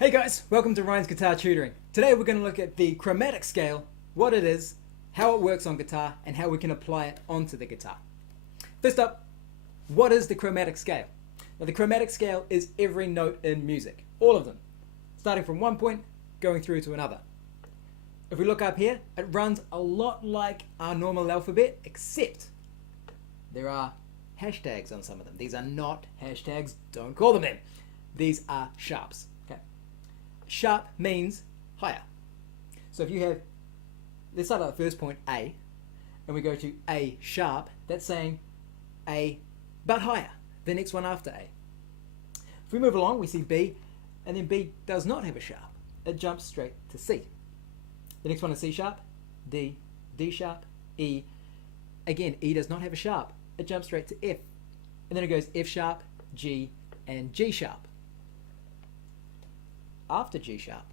Hey guys, welcome to Ryan's Guitar Tutoring. Today we're going to look at the chromatic scale, what it is, how it works on guitar, and how we can apply it onto the guitar. First up, what is the chromatic scale? Now the chromatic scale is every note in music, all of them, starting from one point, going through to another. If we look up here, it runs a lot like our normal alphabet, except there are hashtags on some of them. These are not hashtags, don't call them them. These are sharps. Sharp means higher. So if you have, let's start at the first point, A, and we go to A sharp, that's saying A but higher, the next one after A. If we move along, we see B, and then B does not have a sharp. It jumps straight to C. The next one is C sharp, D, D sharp, E. Again, E does not have a sharp. It jumps straight to F. And then it goes F sharp, G, and G sharp. After G sharp,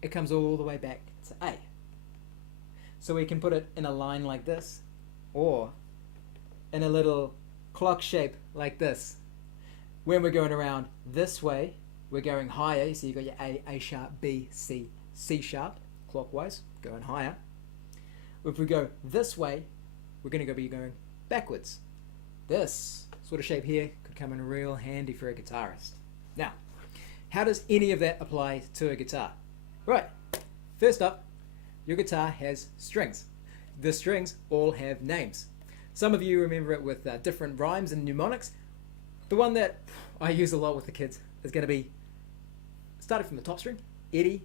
it comes all the way back to A. So we can put it in a line like this, or in a little clock shape like this. When we're going around this way, we're going higher. So you've got your A sharp, B, C, C sharp, clockwise, going higher. If we go this way, we're going to be going backwards. This sort of shape here could come in real handy for a guitarist. Now, how does any of that apply to a guitar? Right, first up, your guitar has strings. The strings all have names. Some of you remember it with different rhymes and mnemonics. The one that I use a lot with the kids is going to be, starting from the top string, Eddie,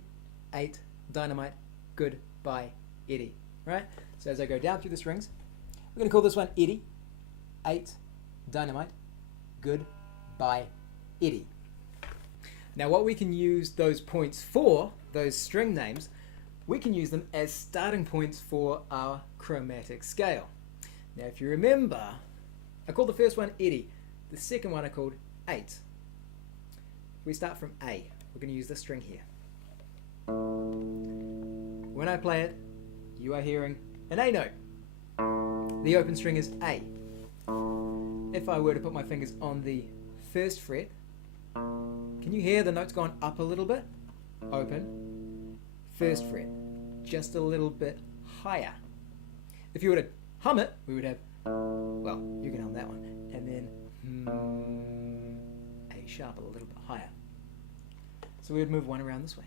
8, dynamite, good, bye, Eddie. Right? So as I go down through the strings, we're going to call this one Eddie, 8, dynamite, good, bye, Eddie. Now what we can use those points for, those string names, we can use them as starting points for our chromatic scale. Now if you remember, I called the first one Eddie, the second one I called 8. We start from A, we're going to use this string here. When I play it, you are hearing an A note. The open string is A. If I were to put my fingers on the first fret, can you hear the notes going up a little bit? Open, first fret, just a little bit higher. If you were to hum it, we would have, well, you can hum that one, and then A sharp a little bit higher. So we would move one around this way.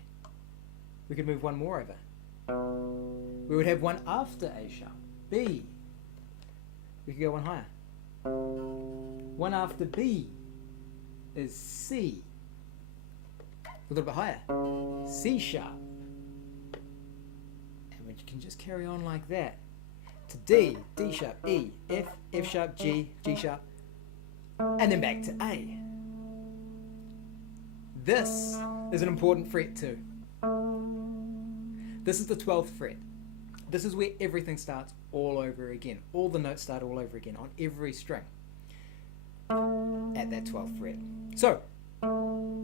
We could move one more over. We would have one after A sharp, B. We could go one higher. One after B is C. A little bit higher, C sharp. And we can just carry on like that. To D, D sharp, E, F, F sharp, G, G sharp, and then back to A. This is an important fret too. This is the 12th fret. This is where everything starts all over again. All the notes start all over again on every string at that 12th fret. So,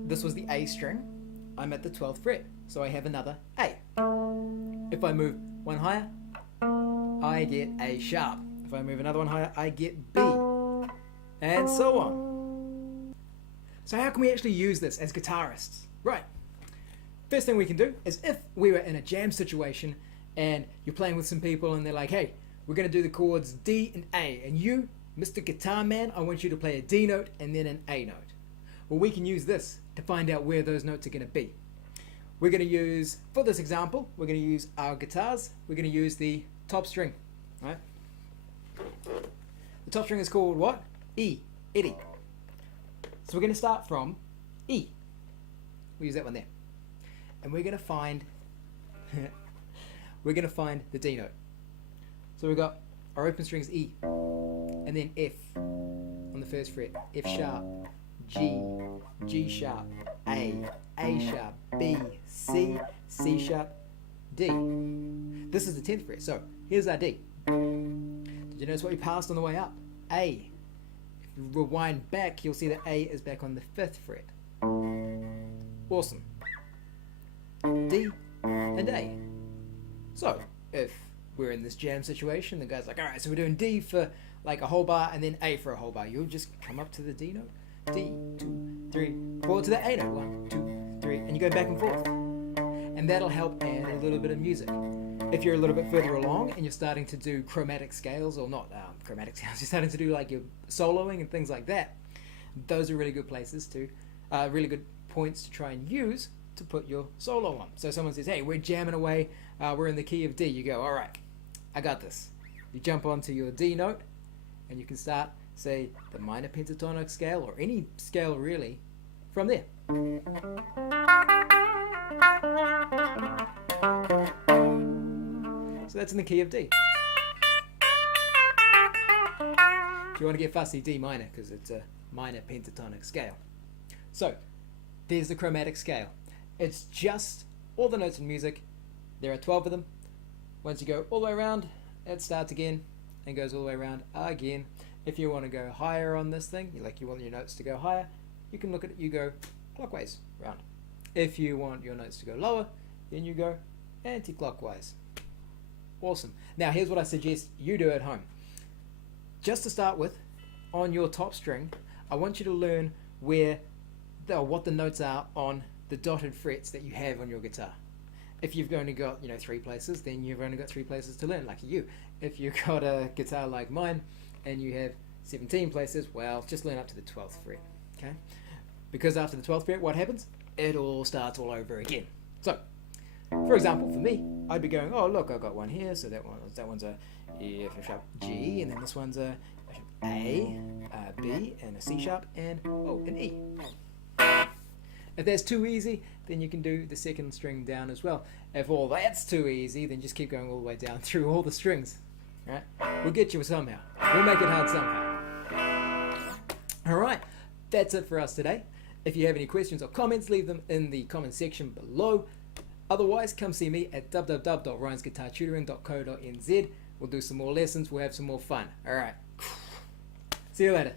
this was the A string. I'm at the 12th fret, so I have another A. If I move one higher, I get A sharp. If I move another one higher, I get B, and so on. So how can we actually use this as guitarists? Right, first thing we can do is if we were in a jam situation and you're playing with some people and they're like, hey, we're going to do the chords D and A, and you, Mr. Guitar Man, I want you to play a D note and then an A note. Well, we can use this to find out where those notes are going to be. We're going to use, for this example, we're going to use our guitars. We're going to use the top string. Right? The top string is called what? E, Eddie. So we're going to start from E. We'll use that one there. And we're going to find the D note. So we've got our open strings E, and then F on the first fret, F sharp, G, G sharp, A sharp, B, C, C sharp, D. This is the 10th fret, so here's our D. Did you notice what we passed on the way up? A. If you rewind back, you'll see that A is back on the 5th fret. Awesome. D and A. So, if we're in this jam situation, the guy's like, alright, so we're doing D for like a whole bar and then A for a whole bar. You'll just come up to the D note, D, 2, 3, 4 to the A note, 1, 2, 3, and you go back and forth. And that'll help add a little bit of music. If you're a little bit further along and you're starting to do chromatic scales, or not chromatic scales, you're starting to do like your soloing and things like that, those are really good places to, really good points to try and use to put your solo on. So someone says, hey, we're jamming away, we're in the key of D. You go, all right, I got this. You jump onto your D note and you can start, say, the minor pentatonic scale or any scale really from there. So that's in the key of D. If you want to get fussy, D minor, because it's a minor pentatonic scale. So there's the chromatic scale. It's just all the notes in music. There are 12 of them. Once you go all the way around, it starts again and goes all the way around again. If you want to go higher on this thing, you want your notes to go higher, you can look at it, you go clockwise round. If you want your notes to go lower, then you go anti-clockwise. Awesome. Now here's what I suggest you do at home. Just to start with, on your top string, I want you to learn what the notes are on the dotted frets that you have on your guitar. If you've only got 3 places, then you've only got 3 places to learn, lucky you. If you've got a guitar like mine and you have 17 places, well, just learn up to the 12th fret, okay? Because after the 12th fret, what happens? It all starts all over again. So, for example, for me, I'd be going, oh look, I've got one here, so that one's a F sharp G, and then this one's a A, B, and a C sharp, and an E. If that's too easy, then you can do the second string down as well. If all that's too easy, then just keep going all the way down through all the strings. Right? We'll get you somehow. We'll make it hard somehow. Alright, that's it for us today. If you have any questions or comments, leave them in the comment section below. Otherwise, come see me at www.ryansguitartutoring.co.nz. We'll do some more lessons, we'll have some more fun. Alright, see you later.